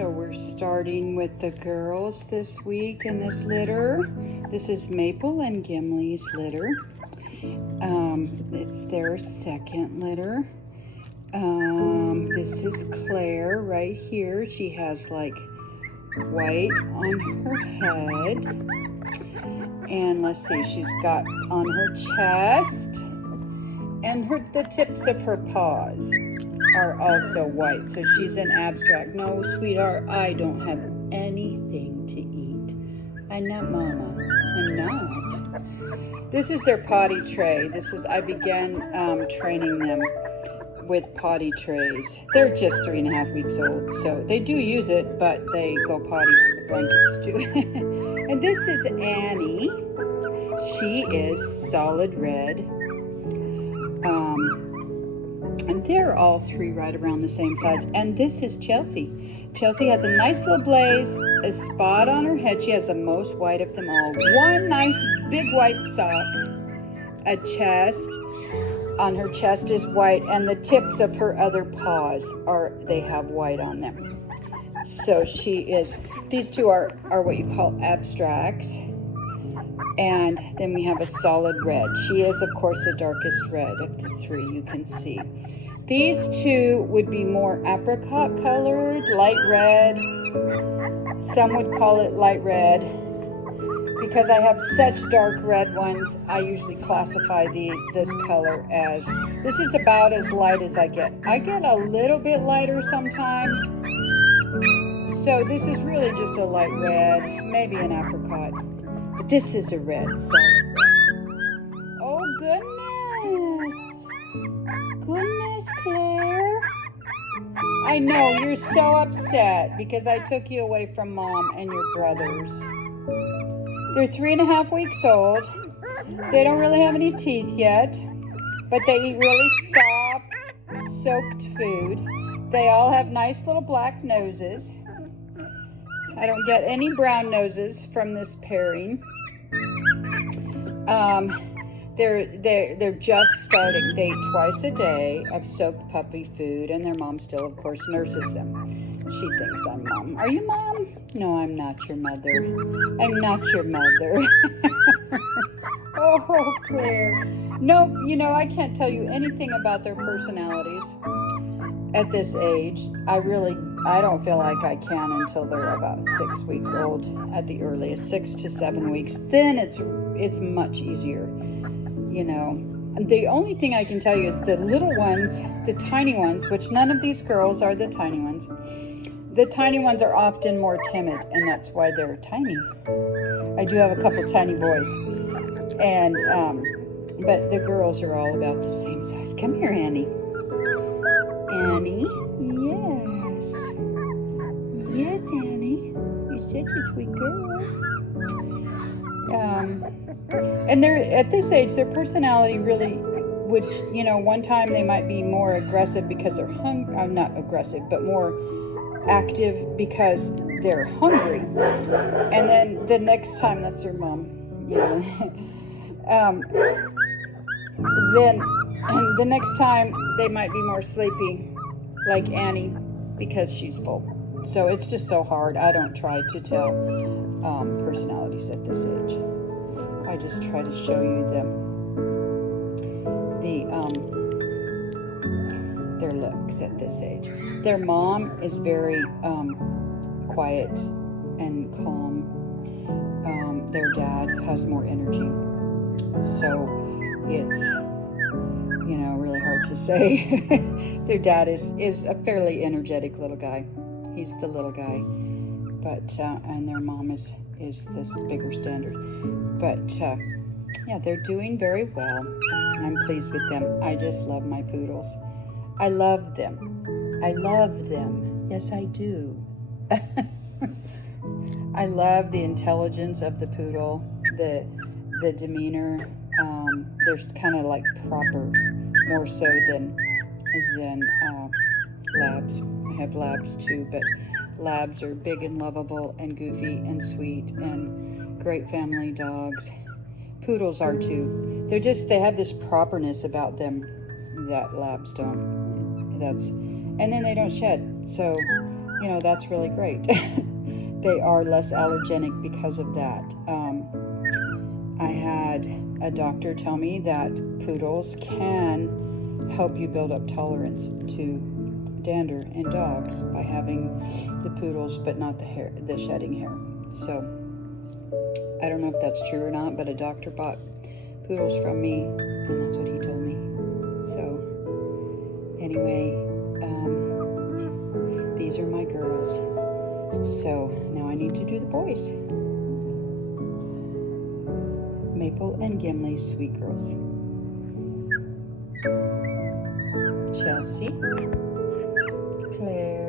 So we're starting with the girls this week in this litter. This is Maple and Gimli's litter. It's their second litter. This is Claire right here. She has like white on her head. And let's see, she's got on her chest. And the tips of her paws are also white. So she's an abstract. No, sweetheart, I don't have anything to eat. I'm not Mama. I'm not. This is their potty tray. I began training them with potty trays. They're just 3.5 weeks old, so they do use it, but they go potty on the blankets too. And this is Annie. She is solid red. And they're all three right around the same size. And this is Chelsea. Chelsea has a nice little blaze, a spot on her head. She has the most white of them all. One nice big white sock, a chest. On her chest is white, and the tips of her other paws they have white on them. So these two are what you call abstracts. And then we have a solid red. She is, of course, the darkest red of the three, you can see. These two would be more apricot colored, light red. Some would call it light red. Because I have such dark red ones, I usually classify this color as, this is about as light as I get. I get a little bit lighter sometimes. So this is really just a light red, maybe an apricot. But this is a red, solid red. Oh goodness. Goodness, Claire. I know, you're so upset because I took you away from Mom and your brothers. They're 3.5 weeks old. They don't really have any teeth yet, but they eat really soft, soaked food. They all have nice little black noses. I don't get any brown noses from this pairing. They're just starting. They eat twice a day of soaked puppy food, and their mom still, of course, nurses them. She thinks I'm Mom. Are you Mom? No, I'm not your mother. I'm not your mother. Oh, Claire. No, I can't tell you anything about their personalities at this age. I don't feel like I can until they're about 6 weeks old at the earliest, 6 to 7 weeks. Then it's much easier, The only thing I can tell you is the little ones, the tiny ones, which none of these girls are the tiny ones. The tiny ones are often more timid, and that's why they're tiny. I do have a couple tiny boys, and but the girls are all about the same size. Come here, Annie. Annie, yes. Yes, Annie. You're such a sweet girl. And they're at this age, their personality really would, one time they might be more aggressive because they're hungry. Not aggressive, but more active because they're hungry. And then the next time, that's their mom. Then the next time they might be more sleepy, like Annie, because she's full. So it's just so hard. I don't try to tell personalities at this age. I just try to show you their looks at this age. Their mom is very quiet and calm. Their dad has more energy. So it's, really hard to say. Their dad is a fairly energetic little guy. He's the little guy. But, and their mom is this bigger standard. But, yeah, they're doing very well. I'm pleased with them. I just love my poodles. I love them. I love them. Yes, I do. I love the intelligence of the poodle, the demeanor. They're kind of like proper, more so than labs. I have labs too, but labs are big and lovable and goofy and sweet and great family dogs. Poodles are too. They have this properness about them that labs don't. And then they don't shed. So you know, that's really great. They are less allergenic because of that. I had a doctor tell me that poodles can help you build up tolerance to dander in dogs by having the poodles but not the shedding hair. So I don't know if that's true or not, but a doctor bought poodles from me, and that's what he told me. So anyway, these are my girls. So now I need to do the boys. Maple and Gimli, sweet girls. Chelsea, Claire,